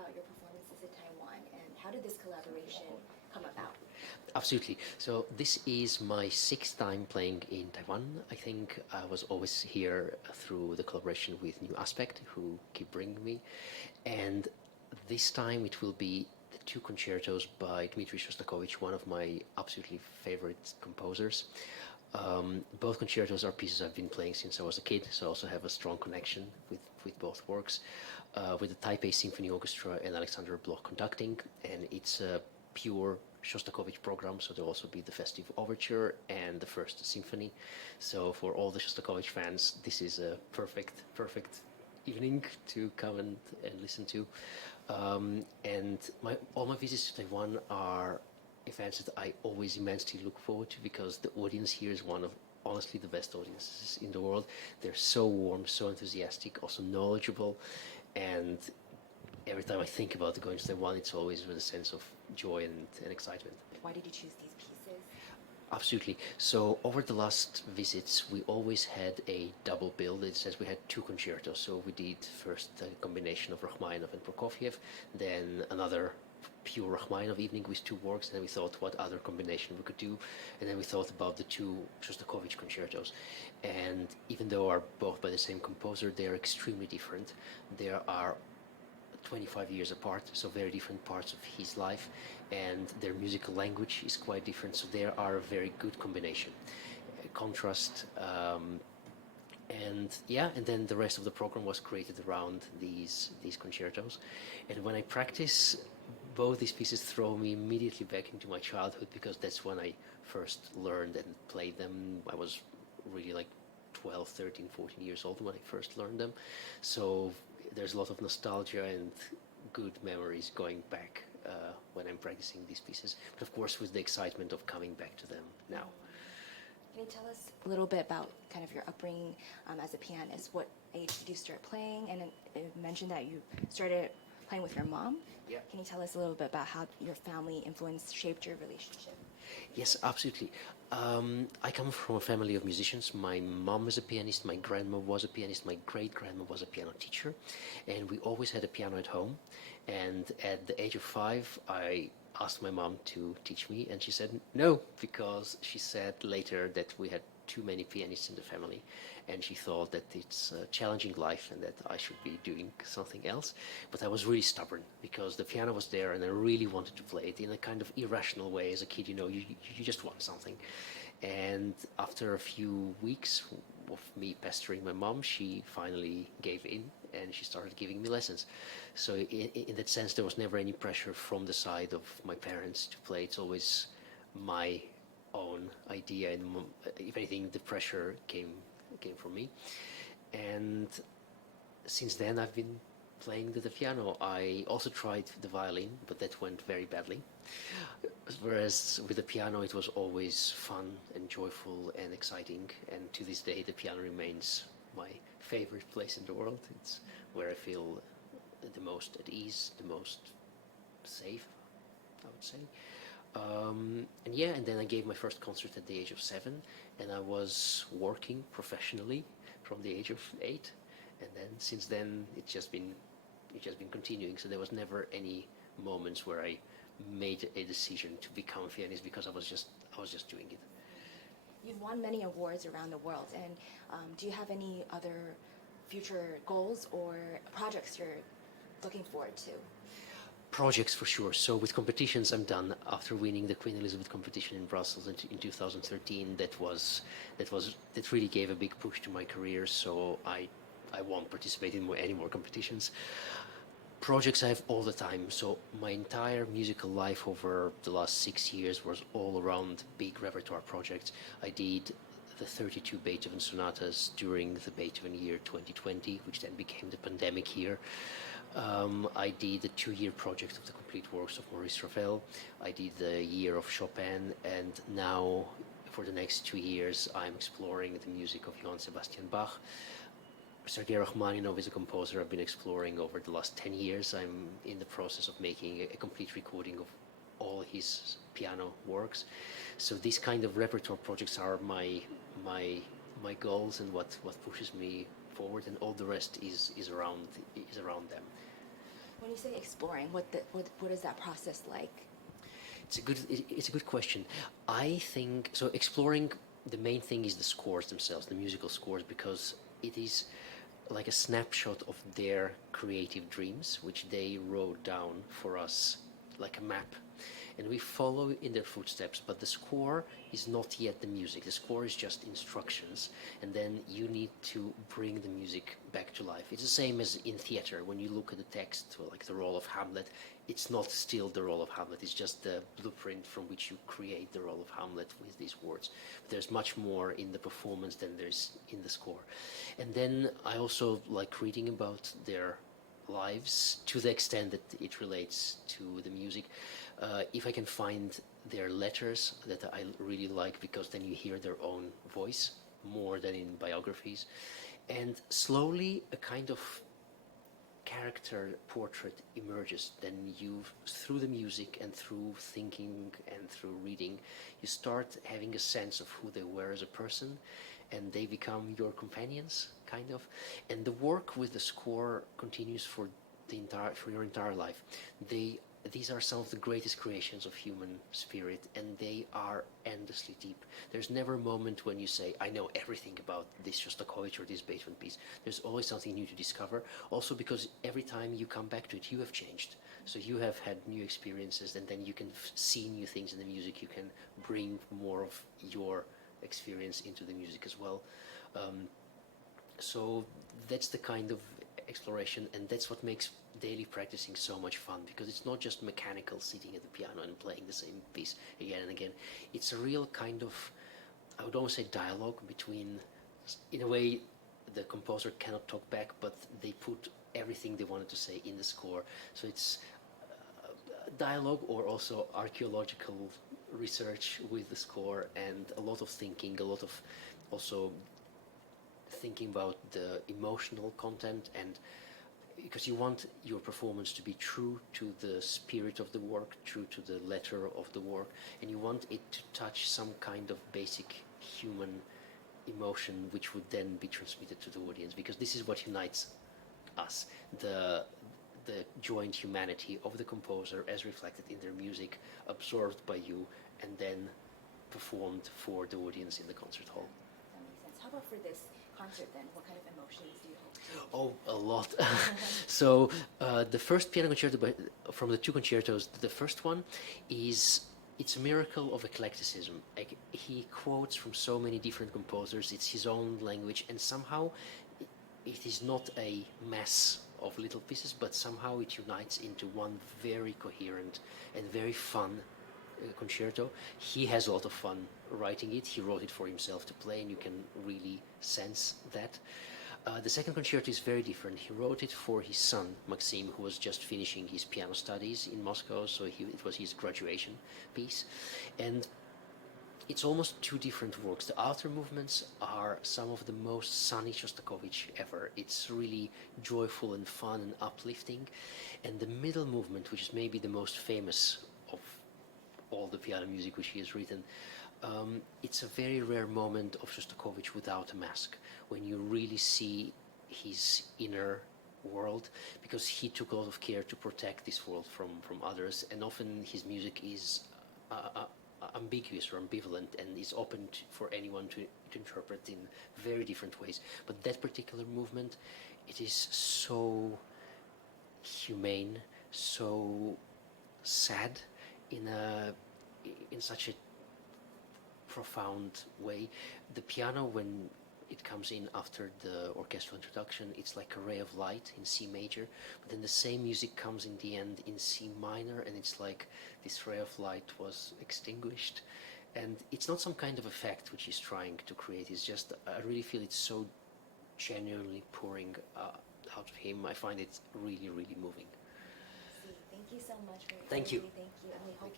about your performances in Taiwan and how did this collaboration come about? Absolutely. So this is my sixth time playing in Taiwan. I think I was always here through the collaboration with New Aspect, who keep bringing me. And this time it will be the two concertos by Dmitri Shostakovich, one of my absolutely favorite composers. Both concertos are pieces I've been playing since I was a kid, so I also have a strong connection with both works. With the Taipei Symphony Orchestra and Alexandre Bloch conducting, and it's a pure Shostakovich program, so there'll also be the festive overture and the first symphony. So for all the Shostakovich fans, this is a perfect evening to come and listen to. And all my visits to Taiwan are events that I always immensely look forward to, because the audience here is one of honestly the best audiences in the world. They're so warm, so enthusiastic, also knowledgeable, and every time I think about going to Taiwan, it's always with a sense of joy and excitement. Why did you choose these pieces? Absolutely. So over the last visits, we always had a double bill. It says we had two concertos. So we did first a combination of Rachmaninoff and Prokofiev, then another pure Rachmaninoff evening with two works, and then we thought what other combination we could do, and then we thought about the two Shostakovich concertos. And even though are both by the same composer, they are extremely different. There are 25 years apart, so very different parts of his life, and their musical language is quite different, so they are a very good combination. Contrast, and yeah, and then the rest of the program was created around these concertos. And when I practice, both these pieces throw me immediately back into my childhood, because that's when I first learned and played them. I was really like 12, 13, 14 years old when I first learned them. So there's a lot of nostalgia and good memories going back when I'm practicing these pieces. But of course, with the excitement of coming back to them now. Can you tell us a little bit about kind of your upbringing as a pianist? What age did you start playing? And you mentioned that you started playing with your mom. Yeah. Can you tell us a little bit about how your family influence shaped your relationship? Yes, absolutely. I come from a family of musicians. My mom is a pianist, my grandma was a pianist, my great-grandma was a piano teacher, and we always had a piano at home. And at the age of 5, I asked my mom to teach me, and she said no, because she said later that we had too many pianists in the family, and she thought that it's a challenging life and that I should be doing something else. But I was really stubborn, because the piano was there and I really wanted to play it in a kind of irrational way. As a kid, you just want something. And after a few weeks of me pestering my mom, she finally gave in and she started giving me lessons. So in that sense, there was never any pressure from the side of my parents to play. It's always my own idea, and if anything, the pressure came from me. And since then, I've been playing the piano. I also tried the violin, but that went very badly. Whereas with the piano, it was always fun and joyful and exciting. And to this day, the piano remains my favorite place in the world. It's where I feel the most at ease, the most safe, I would say. And yeah, and then I gave my first concert at the age of 7, and I was working professionally from the age of 8, and then since then it's just been continuing. So there was never any moments where I made a decision to become a pianist, because I was just doing it. You've won many awards around the world, and do you have any other future goals or projects you're looking forward to? Projects for sure. So with competitions, I'm done. After winning the Queen Elizabeth competition in Brussels in 2013, that really gave a big push to my career. So I won't participate in any more competitions. Projects I have all the time. So my entire musical life over the last 6 years was all around big repertoire projects. I did the 32 Beethoven sonatas during the Beethoven year 2020, which then became the pandemic year. I did the 2-year project of the complete works of Maurice Ravel. I did the year of Chopin, and now for the next 2 years I'm exploring the music of Johann Sebastian Bach. Sergei Rachmaninoff is a composer I've been exploring over the last 10 years. I'm in the process of making a complete recording of all his piano works. So these kind of repertoire projects are my goals and what pushes me forward, and all the rest is around them. When When you say exploring, what is that process like? It's a good question. I think so. Exploring, the main thing is the scores themselves, the musical scores, because it is like a snapshot of their creative dreams, which they wrote down for us like a map. And we follow in their footsteps, but the score is not yet the music. The score is just instructions, and then you need to bring the music back to life. It's the same as in theater. When you look at the text, like the role of Hamlet, it's not still the role of Hamlet. It's just the blueprint from which you create the role of Hamlet with these words. But there's much more in the performance than there's in the score. And then I also like reading about their lives to the extent that it relates to the music. If I can find their letters that I really like, because then you hear their own voice more than in biographies. And slowly a kind of character portrait emerges. Then you, through the music and through thinking and through reading, you start having a sense of who they were as a person, and they become your companions, kind of. And the work with the score continues for your entire life. These are some of the greatest creations of human spirit, and they are endlessly deep. There's never a moment when you say, I know everything about this Shostakovich or this Beethoven piece. There's always something new to discover. Also because every time you come back to it, you have changed. So you have had new experiences, and then you can see new things in the music. You can bring more of your experience into the music as well. So that's the kind of exploration, and that's what makes daily practicing so much fun, because it's not just mechanical sitting at the piano and playing the same piece again and again. It's a real kind of, I would almost say, dialogue between, in a way, the composer cannot talk back, but they put everything they wanted to say in the score. So it's dialogue, or also archaeological research with the score, and a lot of thinking, a lot of also thinking about the emotional content, and because you want your performance to be true to the spirit of the work, true to the letter of the work, and you want it to touch some kind of basic human emotion, which would then be transmitted to the audience, because this is what unites us, the joint humanity of the composer as reflected in their music, absorbed by you, and then performed for the audience in the concert hall. That makes sense. How about for this concert then? What kind of emotions do you hope to? Oh, a lot. So the first piano concerto from the two concertos, the first one it's a miracle of eclecticism. Like, he quotes from so many different composers. It's his own language, and somehow it is not a mass of little pieces, but somehow it unites into one very coherent and very fun concerto. He has a lot of fun writing it. He wrote it for himself to play, and you can really sense that. The second concerto is very different. He wrote it for his son, Maxim, who was just finishing his piano studies in Moscow, so it was his graduation piece. And it's almost two different works. The outer movements are some of the most sunny Shostakovich ever. It's really joyful and fun and uplifting. And the middle movement, which is maybe the most famous of all the piano music which he has written, it's a very rare moment of Shostakovich without a mask, when you really see his inner world, because he took a lot of care to protect this world from others, and often his music is ambiguous or ambivalent and is open for anyone to interpret in very different ways. But that particular movement, it is so humane, so sad, in such a profound way. The piano, when it comes in after the orchestral introduction, it's like a ray of light in C major, but then the same music comes in the end in C minor, and it's like this ray of light was extinguished. And it's not some kind of effect which he's trying to create. It's just, I really feel it's so genuinely pouring out of him. I find it really, really moving. Thank you so much for your Thank you. Thank you, and we hope